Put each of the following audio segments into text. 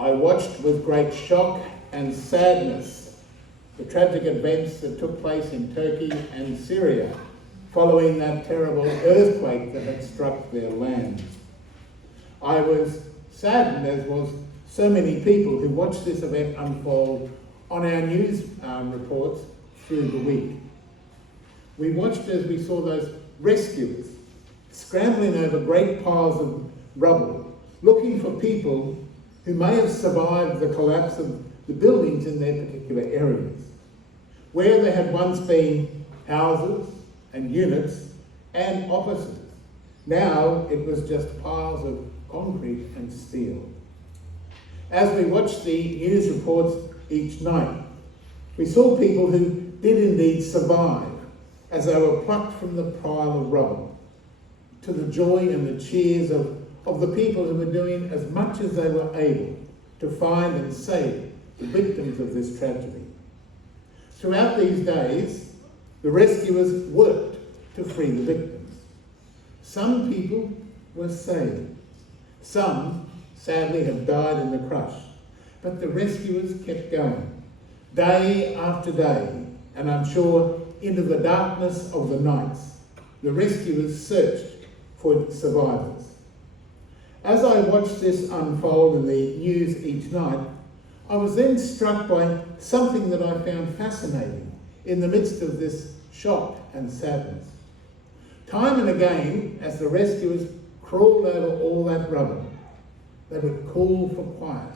I watched with great shock and sadness the tragic events that took place in Turkey and Syria following that terrible earthquake that had struck their land. I was saddened, as was so many people who watched this event unfold on our news reports through the week. We watched as we saw those rescuers scrambling over great piles of rubble, looking for people who may have survived the collapse of the buildings in their particular areas, where there had once been houses and units and offices. Now it was just piles of concrete and steel. As we watched the news reports each night, we saw people who did indeed survive as they were plucked from the pile of rubble, to the joy and the cheers of the people who were doing as much as they were able to find and save the victims of this tragedy. Throughout these days, the rescuers worked to free the victims. Some people were saved. Some, sadly, have died in the crush. But the rescuers kept going, day after day, and I'm sure into the darkness of the nights. The rescuers searched for survivors. As I watched this unfold in the news each night, I was then struck by something that I found fascinating in the midst of this shock and sadness. Time and again, as the rescuers crawled over all that rubble, they would call for quiet.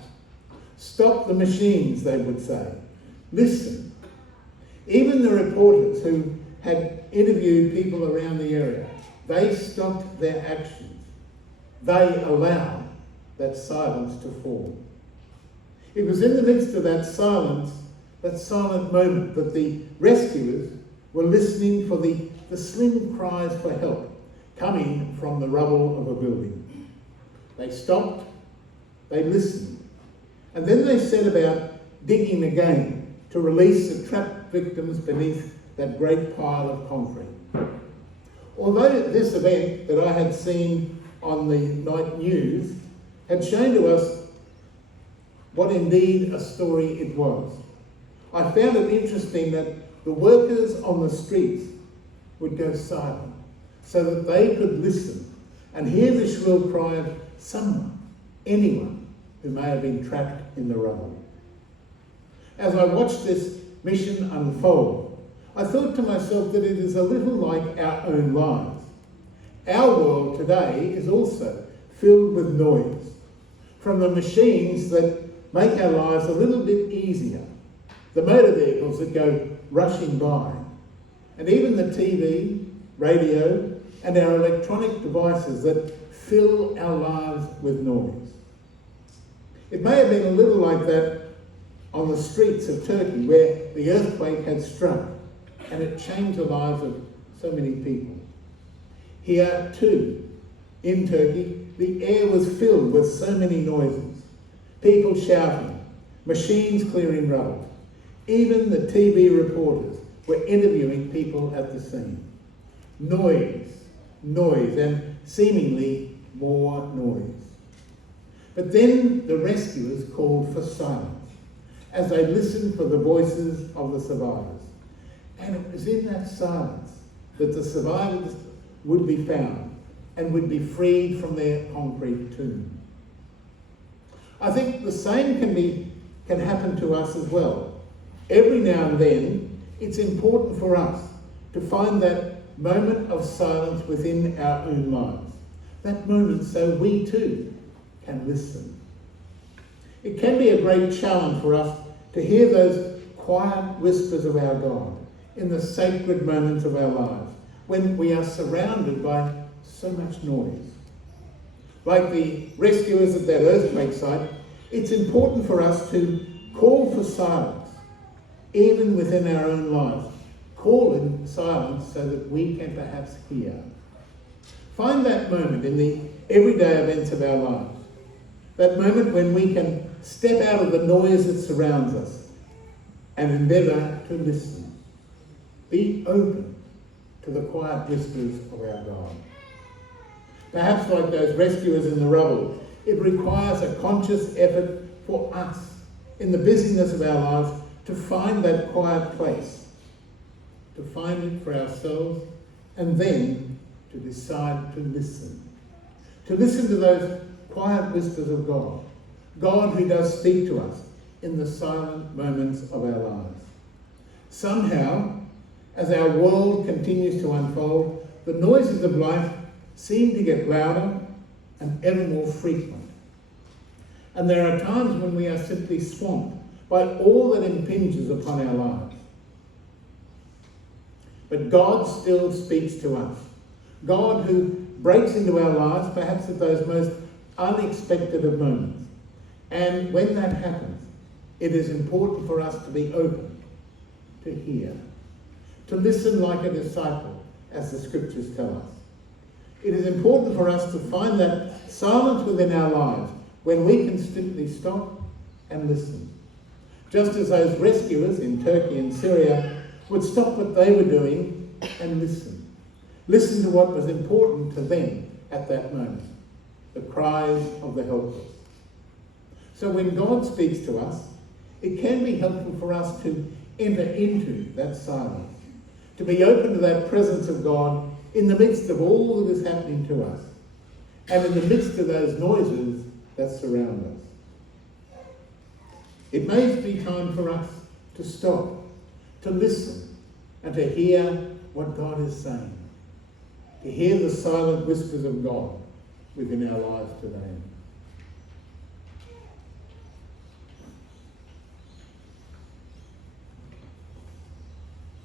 Stop the machines, they would say. Listen. Even the reporters who had interviewed people around the area, they stopped their actions. They allowed that silence to fall. It was in the midst of that silence, that silent moment, that the rescuers were listening for the slim cries for help coming from the rubble of a building. They stopped, they listened, and then they set about digging again to release the trapped victims beneath that great pile of concrete. Although this event that I had seen on the night news had shown to us what indeed a story it was, I found it interesting that the workers on the streets would go silent so that they could listen and hear the shrill cry of someone, anyone, who may have been trapped in the rubble. As I watched this mission unfold, I thought to myself that it is a little like our own lives. Our world today is also filled with noise, from the machines that make our lives a little bit easier, the motor vehicles that go rushing by, and even the TV, radio, and our electronic devices that fill our lives with noise. It may have been a little like that on the streets of Turkey, where the earthquake had struck and it changed the lives of so many people. Here too, in Turkey, the air was filled with so many noises. People shouting, machines clearing rubble. Even the TV reporters were interviewing people at the scene. Noise, and seemingly more noise. But then the rescuers called for silence as they listened for the voices of the survivors. And it was in that silence that the survivors would be found and would be freed from their concrete tomb. I think the same can happen to us as well. Every now and then, it's important for us to find that moment of silence within our own lives. That moment so we too can listen. It can be a great challenge for us to hear those quiet whispers of our God in the sacred moments of our lives, when we are surrounded by so much noise. Like the rescuers at that earthquake site, it's important for us to call for silence, even within our own lives. Call in silence so that we can perhaps hear. Find that moment in the everyday events of our lives, that moment when we can step out of the noise that surrounds us and endeavour to listen. Be open to the quiet whispers of our God. Perhaps like those rescuers in the rubble, it requires a conscious effort for us, in the busyness of our lives, to find that quiet place, to find it for ourselves, and then to decide to listen. To listen to those quiet whispers of God. God who does speak to us in the silent moments of our lives. Somehow, as our world continues to unfold, the noises of life seem to get louder and ever more frequent. And there are times when we are simply swamped by all that impinges upon our lives. But God still speaks to us. God who breaks into our lives perhaps at those most unexpected of moments. And when that happens, it is important for us to be open, to hear, to listen like a disciple, as the scriptures tell us. It is important for us to find that silence within our lives when we can simply stop and listen. Just as those rescuers in Turkey and Syria would stop what they were doing and listen. Listen to what was important to them at that moment, the cries of the helpless. So when God speaks to us, it can be helpful for us to enter into that silence, to be open to that presence of God in the midst of all that is happening to us, and in the midst of those noises that surround us. It may be time for us to stop, to listen, and to hear what God is saying, to hear the silent whispers of God within our lives today.